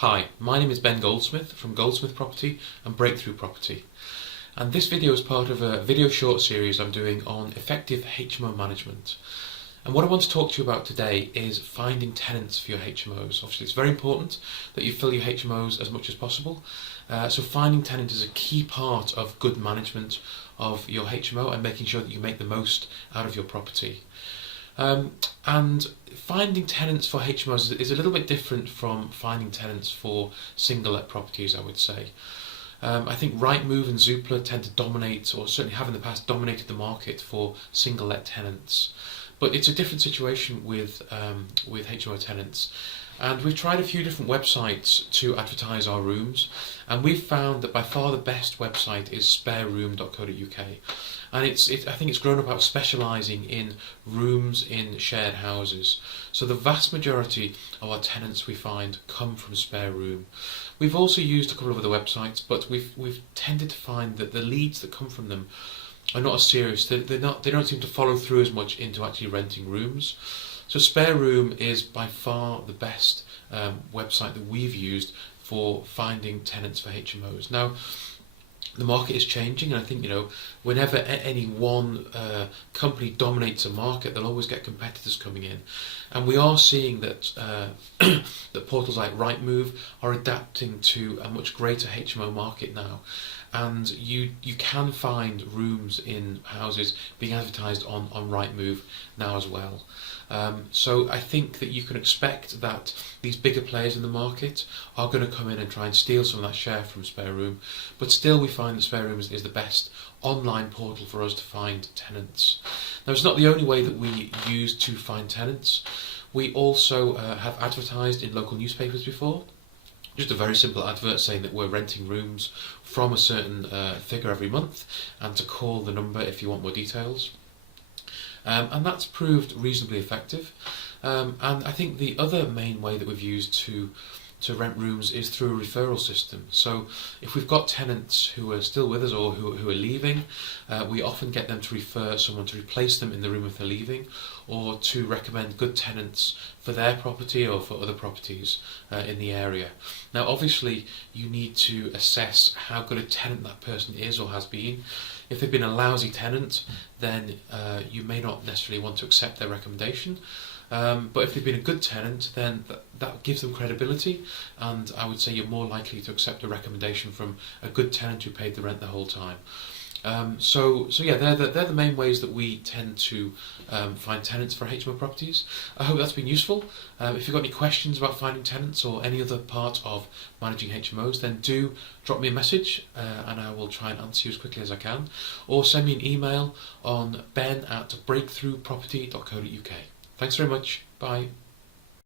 Hi, my name is Ben Goldsmith from Goldsmith Property and Breakthrough Property, and this video is part of a video short series I'm doing on effective HMO management. And what I want to talk to you about today is finding tenants for your HMOs. Obviously it's very important that you fill your HMOs as much as possible, so finding tenants is a key part of good management of your HMO and making sure that you make the most out of your property. And finding tenants for HMOs is a little bit different from finding tenants for single-let properties, I would say. I think Rightmove and Zoopla tend to dominate, or certainly have in the past dominated the market for single-let tenants. But it's a different situation with HMO tenants. And we've tried a few different websites to advertise our rooms, and we've found that by far the best website is spareroom.co.uk. And I think it's grown up out specialising in rooms in shared houses. So the vast majority of our tenants we find come from Spare Room. We've also used a couple of other websites, but we've tended to find that the leads that come from them are not as serious. They don't seem to follow through as much into actually renting rooms. So Spare Room is by far the best website that we've used for finding tenants for HMOs. Now, the market is changing, and I think whenever any one company dominates a market, they'll always get competitors coming in, and we are seeing that that portals like Rightmove are adapting to a much greater HMO market now, and you can find rooms in houses being advertised on Rightmove now as well. So I think that you can expect that these bigger players in the market are going to come in and try and steal some of that share from Spare Room, but still we find that Spare Room is the best online portal for us to find tenants. Now, it's not the only way that we use to find tenants. We also have advertised in local newspapers before. Just a very simple advert saying that we're renting rooms from a certain figure every month, and to call the number if you want more details. And that's proved reasonably effective. And I think the other main way that we've used to rent rooms is through a referral system. So if we've got tenants who are still with us or who are leaving, we often get them to refer someone to replace them in the room if they're leaving, or to recommend good tenants for their property or for other properties in the area. Now obviously you need to assess how good a tenant that person is or has been. If they've been a lousy tenant, then you may not necessarily want to accept their recommendation. But if they've been a good tenant, then that gives them credibility, and I would say you're more likely to accept a recommendation from a good tenant who paid the rent the whole time. So yeah, they're the main ways that we tend to find tenants for HMO properties. I hope that's been useful. If you've got any questions about finding tenants or any other part of managing HMOs, then do drop me a message and I will try and answer you as quickly as I can. Or send me an email on ben@breakthroughproperty.co.uk. Thanks very much. Bye.